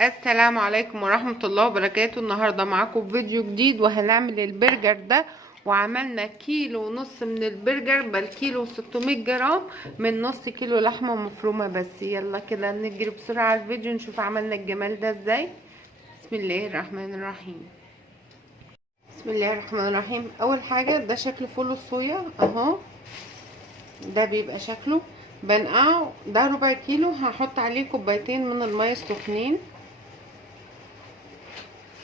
السلام عليكم ورحمة الله وبركاته. النهاردة معاكم فيديو جديد وهنعمل البرجر ده. وعملنا كيلو ونص من البرجر، بل كيلو 600 جرام من نص كيلو لحمة مفرومة. بس يلا كده نجري بسرعة على الفيديو نشوف عملنا الجمال ده ازاي. بسم الله الرحمن الرحيم. بسم الله الرحمن الرحيم. اول حاجة ده شكل فول الصويا اهو، ده بيبقى شكله. بنقعه ده ربع كيلو، هحط عليه كوبايتين من المية السخنين،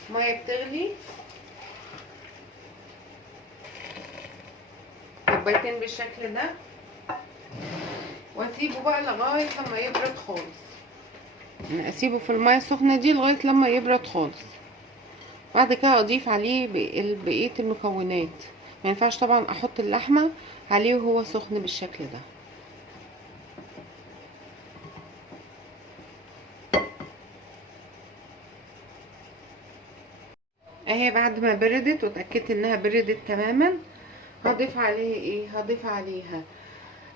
ميه بتغلي كوبايتين بالشكل ده، واسيبه بقى لغايه لما يبرد خالص. يعني اسيبه في الميه السخنه دي لغايه لما يبرد خالص. بعد كده اضيف عليه بقيه المكونات. ما ينفعش طبعا احط اللحمه عليه وهو سخن بالشكل ده. اهي بعد ما بردت واتاكدت انها بردت تماما، هضيف عليه ايه؟ هضيف عليها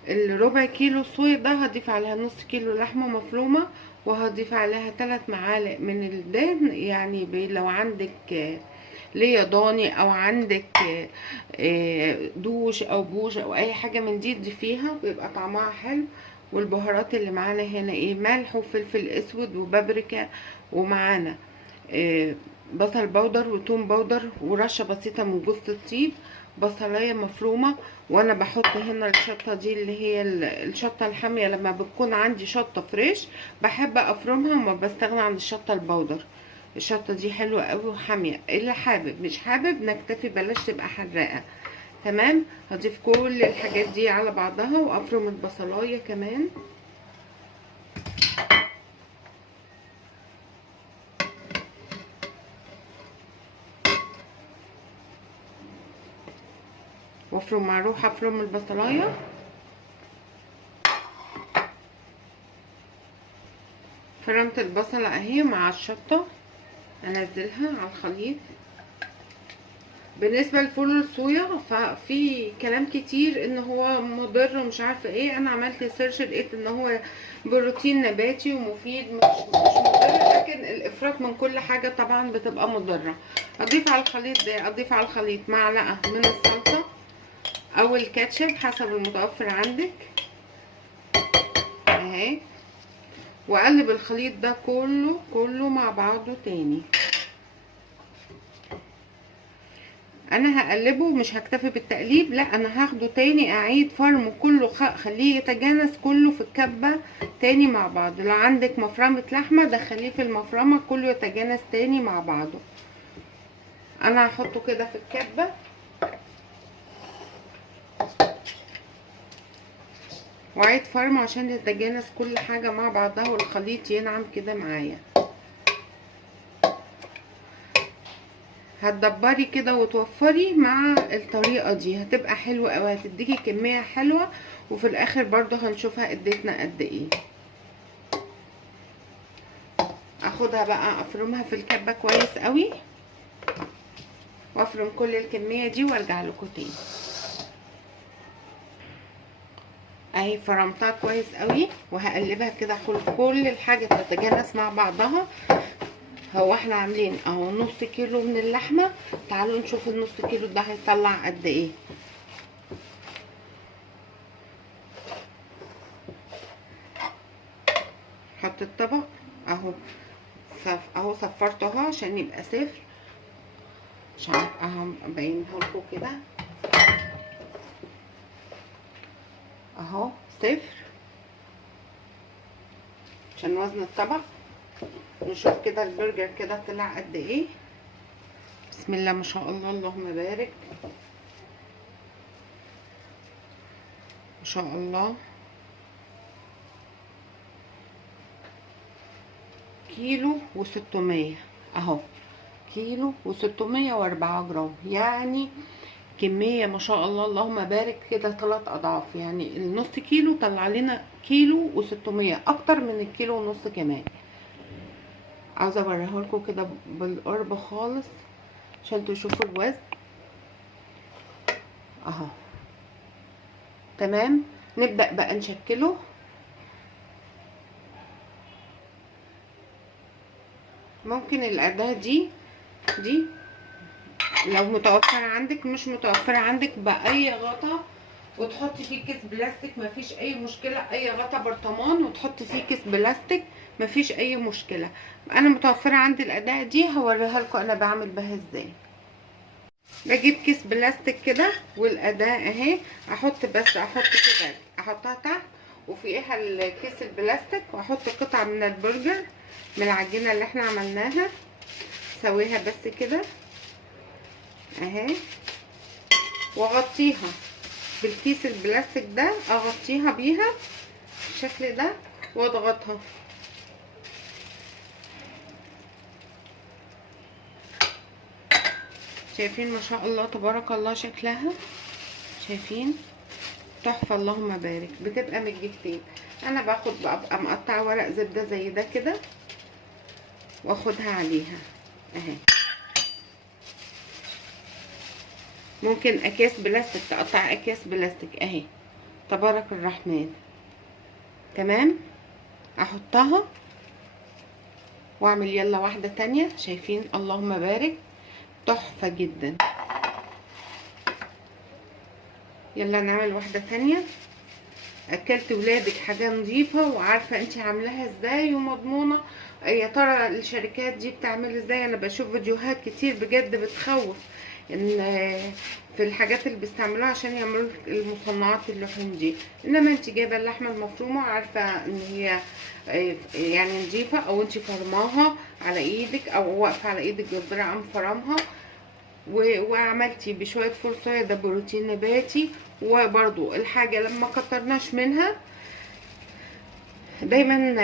الربع كيلو صويا ده، هضيف عليها نص كيلو لحمه مفرومه، وهضيف عليها 3 معالق من الدهن. يعني لو عندك ليا ضاني او عندك دوش او بوش او اي حاجه من دي تضيفيها بيبقى طعمها حلو. والبهارات اللي معانا هنا ايه؟ ملح وفلفل اسود وبابريكا، ومعانا بصل بودر وتوم بودر ورشه بسيطه من جوز الطيب، بصلايه مفرومه. وانا بحط هنا الشطه دي اللي هي الشطه الحاميه. لما بتكون عندي شطه فريش بحب افرمها وما بستغنى عن الشطه البودر. الشطه دي حلوه قوي وحاميه. اللي حابب مش حابب نكتفي، بلاش تبقى حراقه. تمام. هضيف كل الحاجات دي على بعضها وافرم البصلايه كمان. وافرم اروح افرم البصلايه. فرمت البصله اهي مع الشطه، انزلها على الخليط. بالنسبه لفول الصويا ففي كلام كتير ان هو مضر ومش عارفه ايه. انا عملت سيرش لقيت ان هو بروتين نباتي ومفيد، مش مضر، لكن الافراط من كل حاجه طبعا بتبقى مضره. اضيف على الخليط ده، اضيف على الخليط معلقه من الصلصه او الكاتشب حسب المتوفر عندك اهي، واقلب الخليط ده كله مع بعضه تاني. انا هقلبه، مش هكتفي بالتقليب، لا انا هاخده تاني اعيد فرمه كله، خليه يتجانس كله في الكبه تاني مع بعض. لو عندك مفرمه لحمه دخليه في المفرمه كله يتجانس تاني مع بعضه. انا هحطه كده في الكبه واعيد فرمه عشان يتجانس كل حاجه مع بعضها والخليط ينعم كده معايا. هتدبري كده وتوفري مع الطريقه دي، هتبقى حلوه قوي، هتديكي كميه حلوه. وفي الاخر برضو هنشوفها اديتنا قد ايه. اخدها بقى افرمها في الكبه كويس قوي، وافرم كل الكميه دي وارجع لكم تاني. اهي فرمتها كويس قوي وهقلبها كده كل الحاجه تتجانس مع بعضها. هو احنا عاملين اهو نص كيلو من اللحمه، تعالوا نشوف النص كيلو ده هيطلع قد ايه. حط الطبق اهو، اهو صفرته اهو عشان يبقى صفر، عشان اهو ابينه لكم كده اهو صفر عشان وزن الطبق. نشوف كده البرجر كده طلع قد ايه. بسم الله ما شاء الله، اللهم بارك، ما شاء الله. كيلو و600 اهو، كيلو و604 جرام، يعني كمية ما شاء الله اللهم بارك كده 3 اضعاف. يعني النص كيلو طلع لنا كيلو و600، اكتر من الكيلو ونص كمان. عاوزه اوريه لكم كده بالقرب خالص عشان تشوفوا الوزن اهو. تمام. نبدأ بقى نشكله. ممكن الأداة دي لو متوفرة عندك، مش متوفرة عندك بأي غطا وتحطي فيه كيس بلاستيك مفيش اي مشكلة. اي غطا برطمان وتحطي فيه كيس بلاستيك مفيش اي مشكلة. انا متوفرة عندي الأداة دي، هوريها لكم انا بعمل بها ازاي. بجيب كيس بلاستيك كده والأداة اهي، احط كده، احطها تحت وفوقيها الكيس البلاستيك، واحط قطعة من البرجر من العجينة اللي احنا عملناها، اسويها بس كده اهي، واغطيها بالكيس البلاستيك ده، اغطيها بيها بالشكل ده واضغطها. شايفين ما شاء الله تبارك الله شكلها؟ شايفين؟ تحفه اللهم بارك. بتبقى من الجبتين. انا ببقى مقطعه ورق زبده زي ده كده واخدها عليها اهي. ممكن اكياس بلاستيك، تقطع اكياس بلاستيك اهي، تبارك الرحمن. تمام، احطها واعمل يلا واحده تانية. شايفين؟ اللهم بارك، تحفه جدا. يلا نعمل واحده تانية. اكلت ولادك حاجه نظيفه وعارفه انت عاملاها ازاي ومضمونه. يا ترى الشركات دي بتعمل ازاي؟ انا بشوف فيديوهات كتير بجد بتخوف ان في الحاجات اللي بيستعملوها عشان يعملوا المصنعات اللحوم دي. انما انت جايبه اللحمه المفرومه عارفه ان هي يعني نظيفه، او انت فرماها على ايدك او واقفه على ايدك جزره قام فرمها، وعملتي بشويه فول صويا، ده بروتين نباتي. وبرضو الحاجه لما كترناش منها، دايما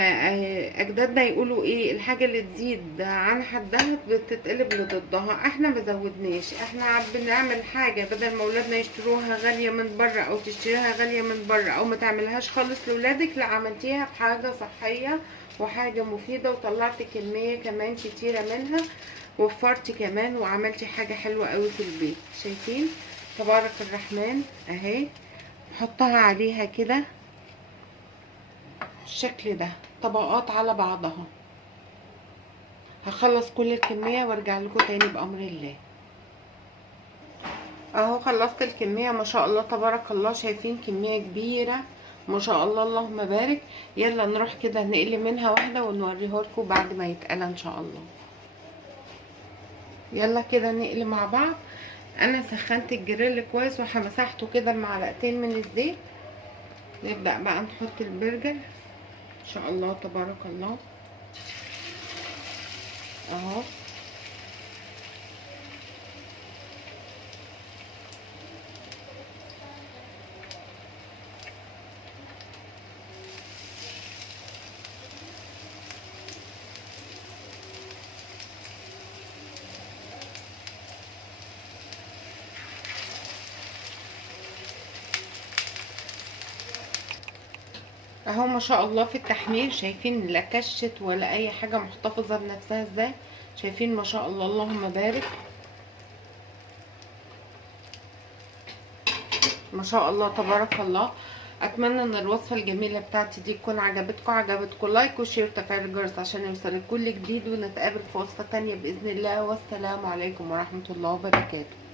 اجدادنا يقولوا ايه، الحاجه اللي تزيد عن حدها بتتقلب لضدها. احنا ما زودناش، احنا بنعمل حاجه بدل ما اولادنا يشتروها غاليه من بره او تشتريها غاليه من بره او ما تعملهاش خالص لاولادك، لا عملتيها بحاجه صحيه وحاجه مفيده وطلعتي كميه كمان كتيره منها، وفرتي كمان وعملتي حاجه حلوه قوي في البيت. شايفين؟ تبارك الرحمن اهي. حطها عليها كده بالشكل ده، طبقات على بعضها. هخلص كل الكمية وارجع لكم تاني بأمر الله. اهو خلصت الكمية ما شاء الله تبارك الله. شايفين؟ كمية كبيرة ما شاء الله اللهم بارك. يلا نروح كده نقلي منها واحدة ونوريها لكم بعد ما يتقلى ان شاء الله. يلا كده نقلي مع بعض. انا سخنت الجريل كويس ومسحته كده بمعلقتين من الزيت. نبدأ بقى نحط البرجر ان شاء الله تبارك الله اهو. اهو ما شاء الله في التحمير. شايفين؟ لا كشت ولا اي حاجه، محتفظه بنفسها ازاي. شايفين ما شاء الله اللهم بارك ما شاء الله تبارك الله. اتمنى ان الوصفه الجميله بتاعتي دي تكون عجبتكم لايك وشير وتفعيل الجرس عشان يوصلك كل جديد، ونتقابل في وصفه تانية باذن الله. والسلام عليكم ورحمه الله وبركاته.